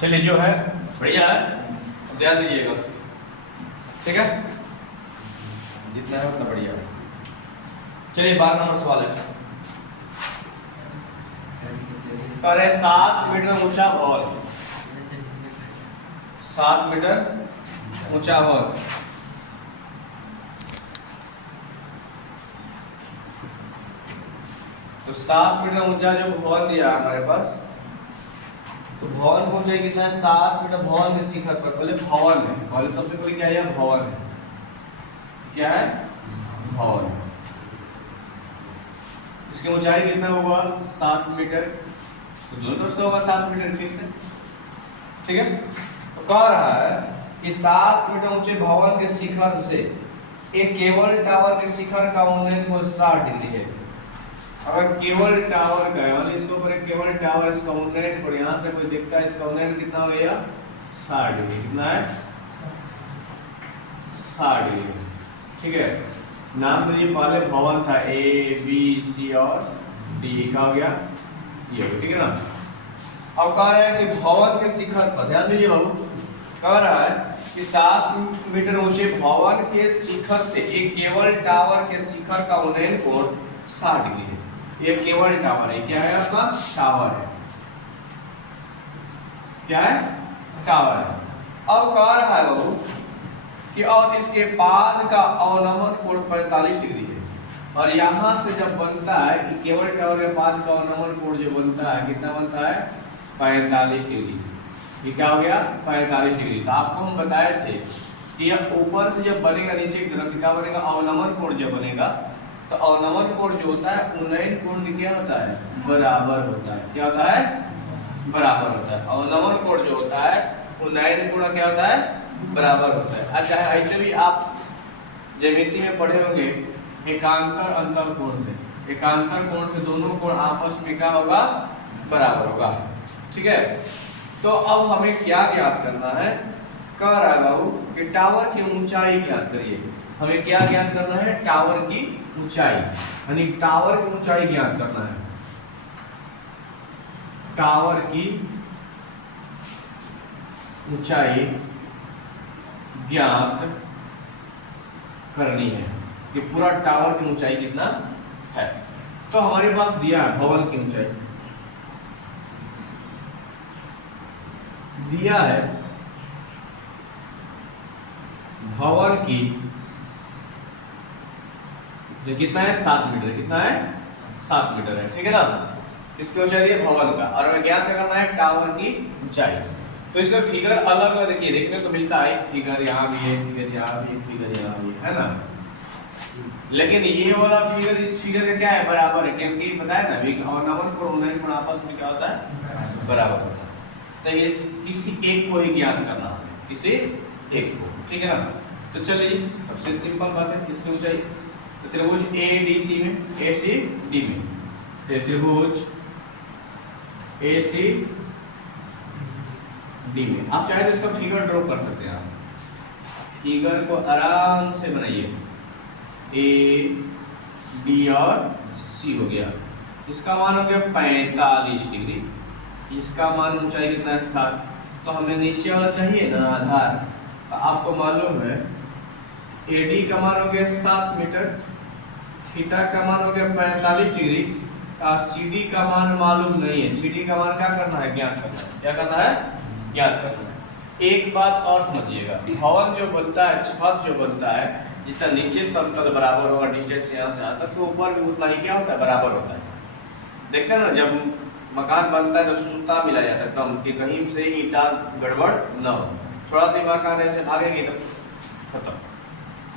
चलिए जो है बढ़िया है, ध्यान दीजिएगा, ठीक है, जितना है उतना बढ़िया है। चलिए 12 नंबर सवाल है, करे 7 मीटर ऊंचा भवन, 7 मीटर ऊंचा भवन तो 7 मीटर ऊंचा जो भवन दिया हमारे पास, तो भवन को ऊंचाई कितना है 7 मीटर। भवन के शिखर पर पहले भवन है, पहले सबसे पहले क्या है भवन है, क्या है भवन। इसकी ऊंचाई कितना होगा 7 मीटर, तो दोनों तरफ से होगा 7 मीटर फिक्स है, ठीक है। तो कह रहा है कि 7 मीटर ऊंचे भवन के शिखर से एक केबल टावर के शिखर का उन्नयन कोण 60 डिग्री है। अगर केबल टावर का है, इसके ऊपर एक केबल टावर, इसका उन्नयन और यहाँ से कोई देखता है, इसका उन्नयन कितना हो गया 60 डिग्री, कितना है 60 डिग्री, ठीक है। नाम तो ये पहले भवन था ए बी सी और डी, का हो गया ये, ठीक है ना। अब कह रहा है कि भवन के शिखर पर, ध्यान दीजिए बाबू, कह रहा है कि 7 मीटर ऊंचे भवन के शिखर से एक केबल टावर के शिखर का उन्नयन कोण 60 डिग्री है। ये केबल टावर है, क्या है आपका टावर है, क्या है टावर है। अब कह रहा है बाबू कि और इसके पाद का अवनमन कोण 45 डिग्री है, और यहां से जब बनता है कि केबल टावर के पाद का अवनमन कोण जो बनता है कितना बनता है 45 डिग्री। ये क्या हो गया 45 डिग्री। तो आपको हम बताए थे कि यह ऊपर से जब बनेगा नीचे की तरफ क्या बनेगा अवनमन कोण जब बनेगा, तो अवनमन कोण जो होता है उन्नयन कोण क्या होता है बराबर होता है, क्या होता है बराबर होता है। अवनमन कोण जो होता है उन्नयन कोण क्या होता है बराबर होता है। अच्छा ऐसे भी आप ज्यामिति में पढ़े होंगे एकांतर अंतर कोण से, एकांतर कोण से दोनों कोण आपस में क्या होगा बराबर होगा, ठीक है। तो अब हमें क्या ज्ञात करना है, कह रहा है बाबू कि टावर की ऊंचाई ज्ञात करिए। हमें क्या ज्ञात करना है टावर की ऊंचाई, यानी टावर की ऊंचाई ज्ञात करना है, टावर की ऊंचाई ज्ञात करनी है कि पूरा टावर की ऊंचाई कितना है। तो हमारे पास दिया है भवन की ऊंचाई, दिया है भवन की जो कितना है 7 मीटर, कितना है 7 मीटर है, ठीक है ना। इसकी ऊंचाई है भवन का, और हमें ज्ञात करना है टावर की ऊंचाई। तो इसमें फिगर अलग अलग देखिए देखने को मिलता है, फिगर यहाँ भी है, फिगर यहाँ भी, फिगर यहाँ भी है ना, लेकिन ये वाला फिगर इस फिगर का क्या है बराबर है, क्योंकि पता है ना अवनमन कोण उन्नयन कोण आपस में क्या होता है बराबर होता है। तो ये किसी एक को ही ज्ञात करना है, किसी एक को, ठीक है ना। तो चलिए सबसे सिंपल बात है किसकी ऊंचाई, तो त्रिभुज ए डी सी में, ए सी डी में, त्रिभुज ए सी डी में आप चाहे तो इसका फिगर ड्रॉ कर सकते हैं। आप फिगर को आराम से बनाइए, ए डी और सी हो गया, इसका मान हो गया 45 डिग्री, इसका मान ऊंचाई कितना है 7। तो हमें नीचे वाला चाहिए ना आधार, तो आपको मालूम है एडी का मान हो गया 7 मीटर, थीटा का मान हो गया 45 डिग्री, सीडी का मान मालूम नहीं है, सीडी का मान क्या करना है ज्ञात करना है, क्या करना है ज्ञात करना है। एक बात और समझिएगा, भवन जो बनता है, छत जो बनता है, जितना नीचे समतल बराबर होगा डिस्टेंस यहाँ से यहाँ तक, तो ऊपर भी उतना ही क्या होता है बराबर होता है। देखते हैं ना जब मकान बनता है तो सूता मिला जाता है एकदम कि कहीं से ईंटा गड़बड़ न हो, थोड़ा सा मकान ऐसे भागेंगे तो खत्म,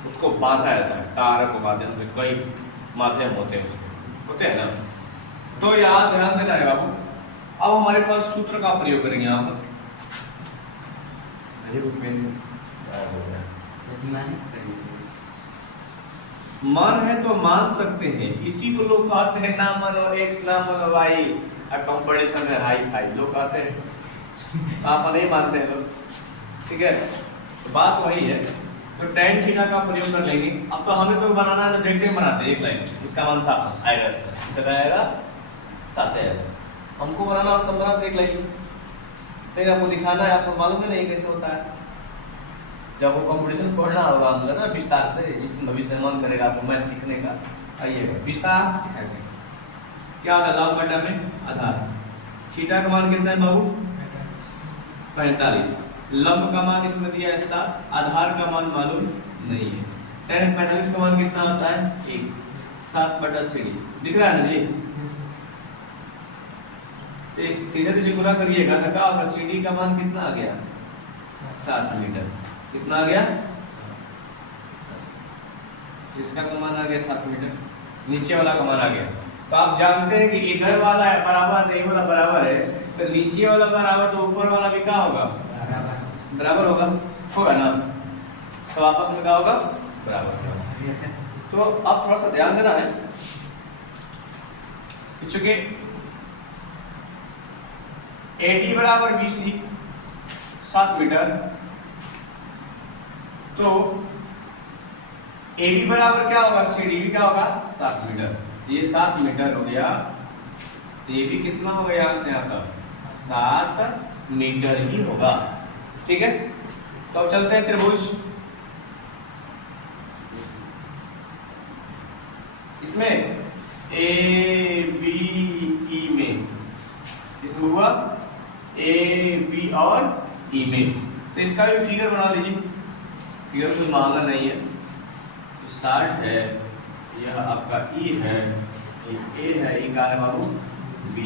उसको बांधा जाता है तार के माध्यम से, कई माध्यम होते हैं उसके, होते हैं ना। तो यहाँ ध्यान देना है बाबू। अब हमारे पास सूत्र का प्रयोग करेंगे यहाँ पर, मान है तो मान सकते हैं, इसी को लोग कहते हैं ना मानो एक्स ना मानो वाई, कंपटीशन में हाई फाई लोग कहते हैं, आप नहीं मानते हैं लोग, ठीक है। तो बात वही है, तो tan थीटा का प्रयोग कर लेंगे। अब तो हमें तो बनाना है तो डायरेक्ट बनाते हैं एक लाइन, इसका मान 7 आएगा, इसका आएगा 7 आएगा, हमको बनाना हो तो बनाते एक लाइन, लेकिन आपको दिखाना है, आपको मालूम है नहीं कैसे होता है। जब वो कंपटीशन पढ़ना होगा हमको ना विस्तार से, जिसमें भविष्य में मन करेगा आपको मैथ सीखने का, आइएगा विस्तार सिखाएंगे। क्या होता है लॉग बटा में आधार। थीटा का मान कितना है बाबू? 45। लंब का मान इसमें दिया है 7, आधार का मान मालूम नहीं है। tan 45 का मान कितना होता है? 1। 7/CD दिख रहा है ना जी? एक 3 से गुना करिएगा तो क्या होगा? CD का मान कितना आ गया? 7 मीटर। कितना आ गया? इसका तो मान आ गया 7 मीटर, नीचे वाला का मान आ गया। तो आप जानते हैं कि इधर वाला है बराबर नहीं वाला बराबर है, तो नीचे वाला बराबर तो ऊपर वाला भी क्या होगा? बराबर होगा ना? तो आपस में क्या होगा? बराबर। तो अब थोड़ा सा ध्यान देना है, चूंकि AD बराबर BC 7 मीटर, तो AB बराबर क्या होगा? CD भी क्या होगा? 7 मीटर। ये 7 मीटर हो गया, ये भी कितना होगा? यहाँ से यहाँ तक 7 मीटर ही होगा। ठीक है, तो अब चलते हैं त्रिभुज। इसमें ABE में, इसमें हुआ AB और E में, तो इसका भी फिगर बना लीजिए। फिगर कोई महंगा नहीं है, 60 है, यह आपका E है, ये A है, E का है बाबू B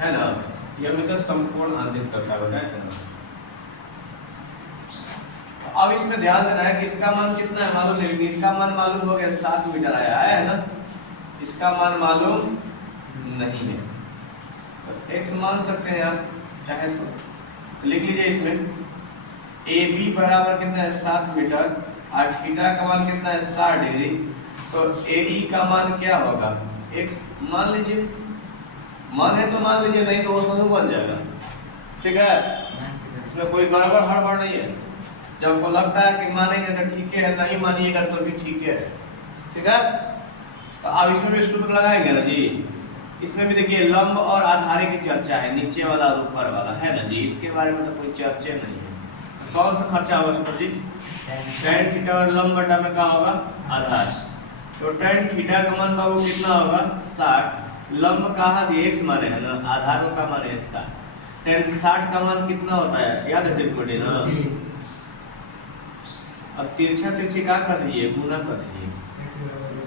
है ना? ये हमेशा संपूर्ण आंतरिक करता है। अब इसमें ध्यान देना है कि इसका मान कितना है मालूम नहीं, इसका मान मालूम हो गया 7 मीटर आया है ना? इसका मान मालूम नहीं है, तो x मान सकते हैं आप चाहे तो लिख लीजिए। इसमें AB बराबर कितना है? 7 मीटर, और थीटा का मान कितना है? 60 डिग्री। तो AE का मान क्या होगा? x मान लीजिए, मान है तो मान लीजिए, नहीं तो वो समूह बन जाएगा। ठीक है, इसमें कोई गड़बड़ हड़बड़ नहीं है। जब आपको लगता है कि मानेंगे तो ठीक है, नहीं मानिएगा तो भी ठीक है। ठीक है, तो अब इसमें भी सूत्र लगाएंगे ना जी। इसमें भी देखिए लंब और आधारी की चर्चा है, नीचे वाला और ऊपर वाला है ना जी। इसके बारे में तो कोई चर्चा नहीं है। कौन सा खर्चा होगा सूत्र जी? tan थीटा और लंब बटा में क्या होगा? आधार। तो tan थीटा का मान बाबू कितना होगा? 60। लंब कहाँ दिए? x माने है ना, आधार का मान है 60। tan 60 का मान कितना होता है? याद है बेटे ना? अब तिरछा तिरछी क्या कर दीजिए? गुना कर दीजिए।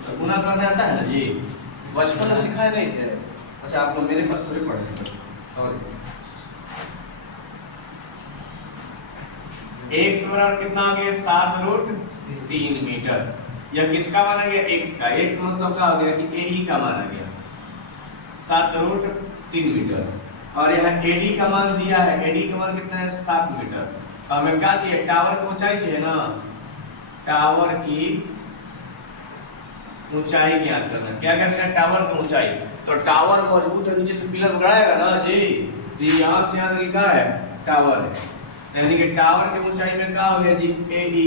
तो गुना कर देता है ना जी, बचपन में सिखाए नहीं थे? अच्छा, आप लोग मेरे पास थोड़ी पढ़े थे, सॉरी। x बराबर कितना आ गया? 7√3 मीटर। यह किसका मान आ गया? x का। x मतलब क्या आ गया कि AE का मान आ गया 7√3 मीटर, और यहाँ AD का मान दिया है। AD का मान कितना है? 7 मीटर। हमें क्या चाहिए? टावर की ऊंचाई चाहिए ना, टावर की ऊंचाई ज्ञात करना। क्या कहते हैं? टावर की ऊंचाई। तो टावर मजबूत है, नीचे से पिलर बढ़ाएगा ना जी। यहाँ से यहाँ तक क्या है? टावर है, यानी कि टावर की ऊंचाई में क्या हो गया जी? AE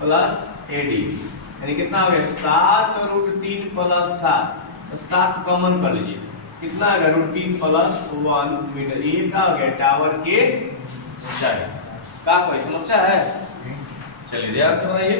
प्लस AD, यानी कितना हो गया? 7√3 प्लस 7। तो 7 कॉमन कर लीजिए, कितना आ गया? √3 प्लस 1 मीटर। ये क्या हो गया? टावर के ऊंचाई। क्या कोई समस्या है? चलिए ध्यान से बनाइए।